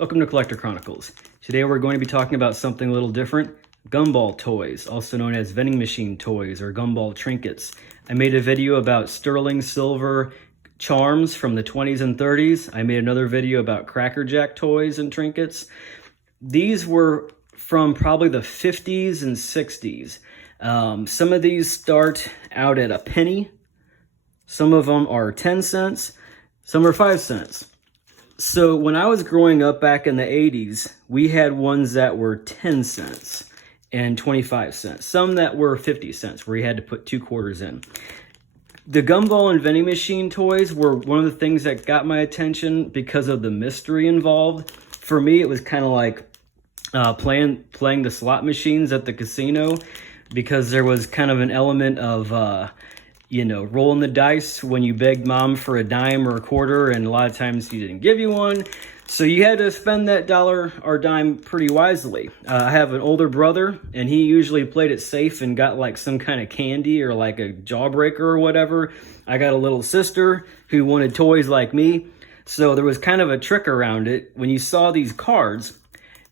Welcome to Collector Chronicles. Today we're going to be talking about something a little different, Gumball toys, also known as vending machine toys or Gumball trinkets. I made a video about sterling silver charms from the 20s and 30s. I made another video about Cracker Jack toys and trinkets. These were from probably the 50s and 60s. Some of these start out at a penny. Some of them are 10 cents. Some are 5 cents. So when I was growing up back in the 80s, we had ones that were 10 cents and 25 cents. Some that were 50 cents where you had to put 2 quarters in. The Gumball and vending machine toys were one of the things that got my attention because of the mystery involved. For me, it was kind of like playing the slot machines at the casino, because there was kind of an element of rolling the dice when you begged mom for a dime or a quarter, and a lot of times she didn't give you one. So you had to spend that dollar or dime pretty wisely. I have an older brother, and he usually played it safe and got like some kind of candy or like a jawbreaker or whatever. I got a little sister who wanted toys like me. So there was kind of a trick around it when you saw these cards.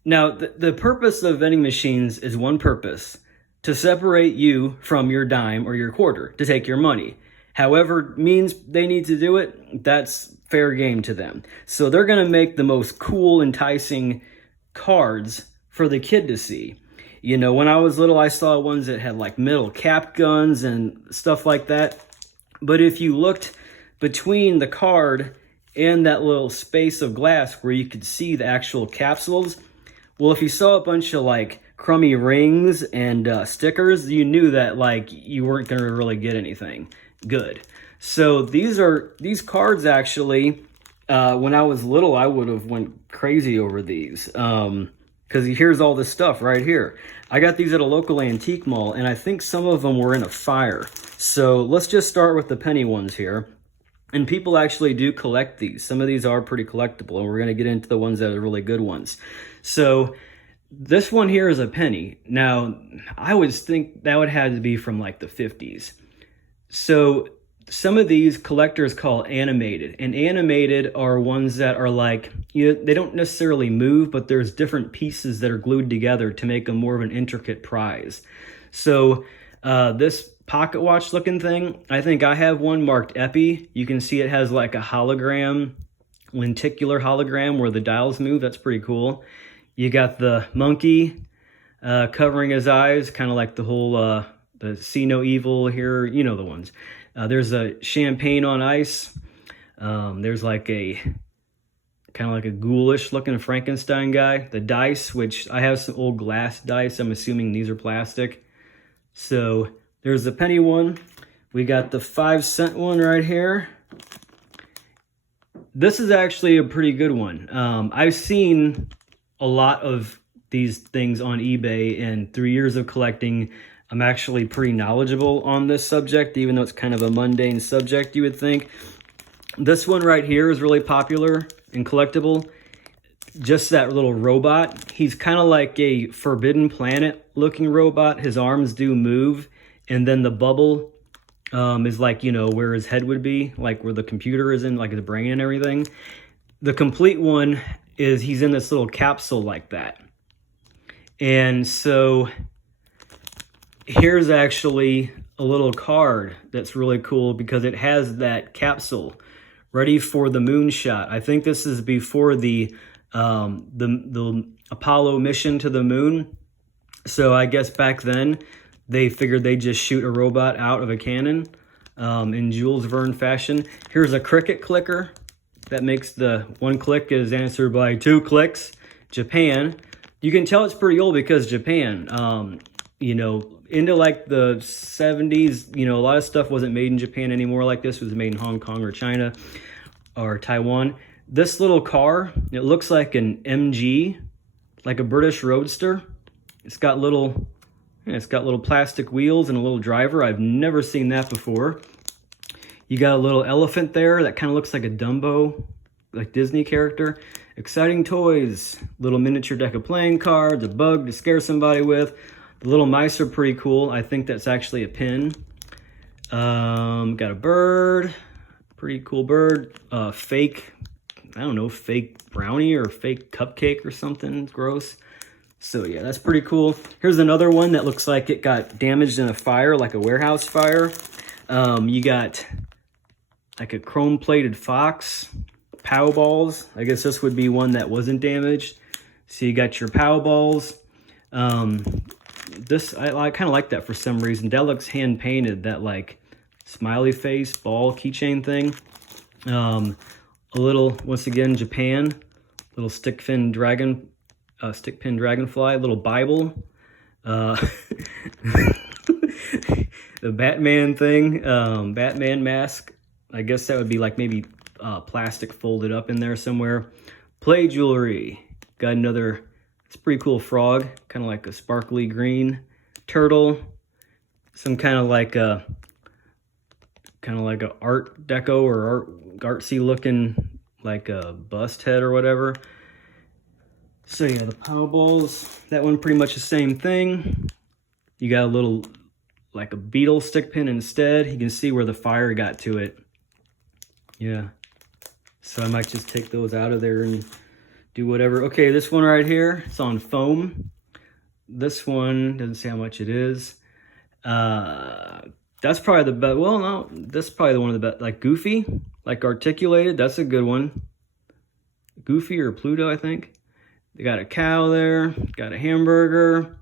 Now, the purpose of vending machines is one purpose: to separate you from your dime or your quarter, to take your money. However means they need to do it, that's fair game to them. So they're gonna make the most cool, enticing cards for the kid to see. You know, when I was little, I saw ones that had like metal cap guns and stuff like that. But if you looked between the card and that little space of glass where you could see the actual capsules, well, if you saw a bunch of like crummy rings and stickers, you knew that like you weren't going to really get anything good. So these cards actually, when I was little, I would have went crazy over these, because here's all this stuff right here. I got these at a local antique mall, and I think some of them were in a fire. So let's just start with the penny ones here. And people actually do collect these. Some of these are pretty collectible, and we're going to get into the ones that are really good ones. So this one here is a penny. Now, I would think that would have to be from like the 50s. So some of these collectors call animated, and animated are ones that are like, they don't necessarily move, but there's different pieces that are glued together to make them more of an intricate prize. So this pocket watch looking thing, I think I have one marked Epi. You can see it has like a hologram, lenticular hologram where the dials move. That's pretty cool. You got the monkey covering his eyes, kind of like the whole the see no evil here, you know the ones. There's a champagne on ice. There's like a kind of like a ghoulish looking Frankenstein guy. The dice, which I have some old glass dice. I'm assuming these are plastic. So there's the penny one. We got the 5 cent one right here. This is actually a pretty good one. I've seen a lot of these things on eBay, and through years of collecting, I'm actually pretty knowledgeable on this subject, even though it's kind of a mundane subject, you would think. This one right here is really popular and collectible. Just that little robot. He's kind of like a Forbidden Planet looking robot. His arms do move, and then the bubble is like, you know, where his head would be, like where the computer is in, like his brain and everything. The complete one is he's in this little capsule like that. And so here's actually a little card that's really cool because it has that capsule ready for the moonshot. I think this is before the Apollo mission to the moon. So I guess back then they figured they'd just shoot a robot out of a cannon in Jules Verne fashion. Here's a cricket clicker that makes the 1 click is answered by 2 clicks. Japan. You can tell it's pretty old because Japan, you know, into like the 70s, you know, a lot of stuff wasn't made in Japan anymore like this. It was made in Hong Kong or China or Taiwan. This little car, it looks like an MG, like a British Roadster. It's got little plastic wheels and a little driver. I've never seen that before. You got a little elephant there that kind of looks like a Dumbo, like Disney character. Exciting toys, little miniature deck of playing cards, a bug to scare somebody with. The little mice are pretty cool. I think that's actually a pin. Got a bird, pretty cool bird. Fake, I don't know, fake brownie or fake cupcake or something gross. So yeah, that's pretty cool. Here's another one that looks like it got damaged in a fire, like a warehouse fire. You got like a chrome plated fox, pow balls. I guess this would be one that wasn't damaged. So you got your pow balls. This, I kind of like that for some reason. That looks hand painted, that like smiley face ball keychain thing. A little, once again, Japan, little stick pin dragonfly, little Bible. The Batman thing, Batman mask. I guess that would be like maybe plastic folded up in there somewhere. Play jewelry. Got another, it's a pretty cool frog, kind of like a sparkly green turtle. Some kind of like a art deco or artsy looking, like a bust head or whatever. So yeah, the Poweballs, that one pretty much the same thing. You got a little, like a beetle stick pin instead. You can see where the fire got to it. Yeah. So I might just take those out of there and do whatever. Okay, this one right here, it's on foam. This one doesn't say how much it is. That's probably the best. Well, no, this is probably the one of the best. Like Goofy, like articulated. That's a good one. Goofy or Pluto, I think. They got a cow there. Got a hamburger.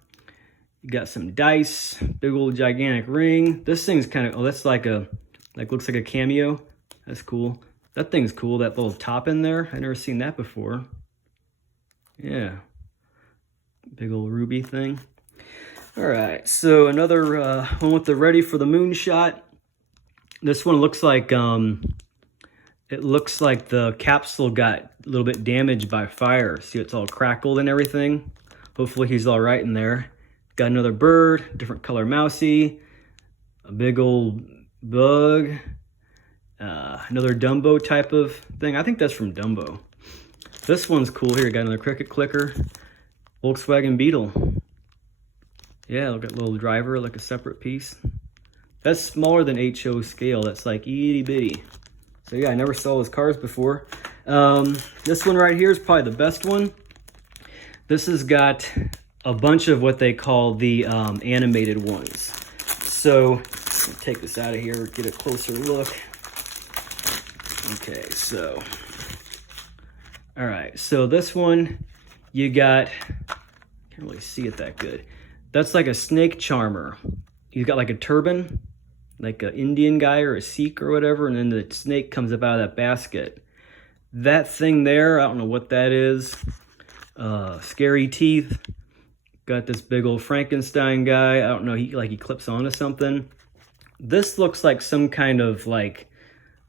You got some dice. Big old gigantic ring. This thing's kind of, oh, that's like a, like looks like a cameo. That's cool. That thing's cool. That little top in there. I've never seen that before. Yeah. Big old ruby thing. All right, so another one with the ready for the moon shot. This one looks like it looks like the capsule got a little bit damaged by fire. See, it's all crackled and everything. Hopefully he's all right in there. Got another bird, different color mousy, a big old bug, another Dumbo type of thing. I think that's from Dumbo. This one's cool here. Got another cricket clicker, Volkswagen Beetle. Yeah, look at little driver, like a separate piece. That's smaller than HO scale. That's like itty bitty. So yeah, I never saw those cars before. This one right here is probably the best one. This has got a bunch of what they call the animated ones. So let me take this out of here, get a closer look. Okay, so, all right, so this one, you got, can't really see it that good. That's like a snake charmer. He's got like a turban, like an Indian guy or a Sikh or whatever, and then the snake comes up out of that basket. That thing there, I don't know what that is. Scary teeth. Got this big old Frankenstein guy. I don't know, he clips onto something. This looks like some kind of like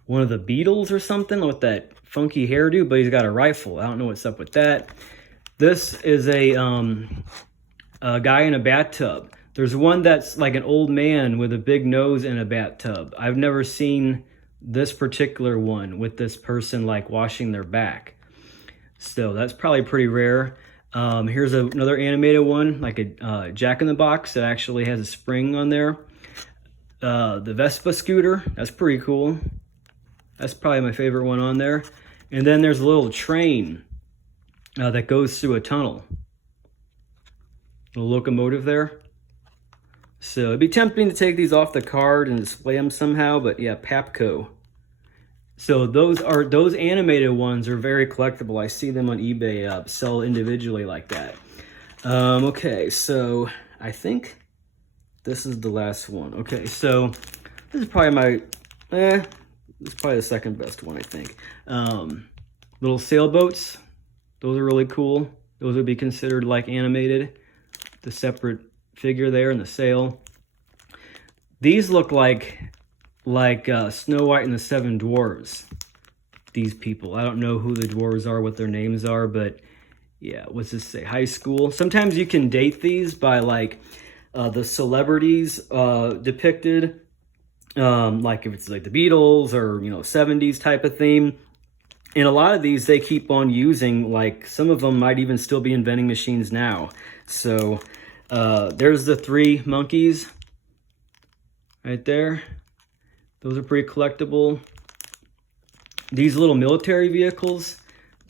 one of the Beatles or something with that funky hairdo, but he's got a rifle. I don't know what's up with that. This is a guy in a bathtub. There's one that's like an old man with a big nose in a bathtub. I've never seen this particular one with this person like washing their back. So that's probably pretty rare. Here's another animated one, like a Jack-in-the-Box that actually has a spring on there. The Vespa scooter, that's pretty cool. That's probably my favorite one on there. And then there's a little train that goes through a tunnel. A locomotive there. So it'd be tempting to take these off the card and display them somehow, but yeah, Papco. So those animated ones are very collectible. I see them on eBay sell individually like that. Okay, so I think this is the last one. Okay, so this is probably this is probably the second best one, I think. Little sailboats. Those are really cool. Those would be considered like animated. The separate figure there and the sail. These look like Snow White and the Seven Dwarves. These people. I don't know who the dwarves are, what their names are, but yeah, what's this say? High school. Sometimes you can date these by like the celebrities depicted. Like if it's like the Beatles or, you know, 70s type of theme. And a lot of these they keep on using, like some of them might even still be in vending machines now. So there's the three monkeys right there. Those are pretty collectible. These little military vehicles,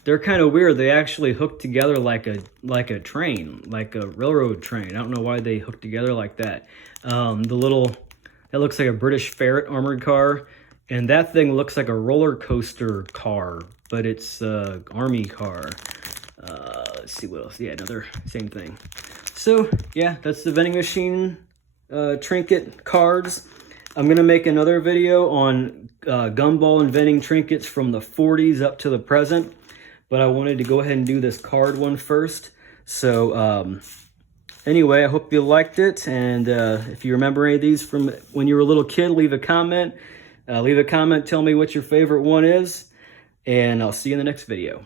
they're kind of weird. They actually hook together like a train, like a railroad train. I don't know why they hook together like that. That looks like a British ferret armored car, and that thing looks like a roller coaster car, but it's a army car. Let's see what else. Yeah, another same thing. So yeah, that's the vending machine trinket cards. I'm gonna make another video on Gumball and vending trinkets from the 40s up to the present, but I wanted to go ahead and do this card one first. So anyway, I hope you liked it, and if you remember any of these from when you were a little kid, leave a comment. Tell me what your favorite one is, and I'll see you in the next video.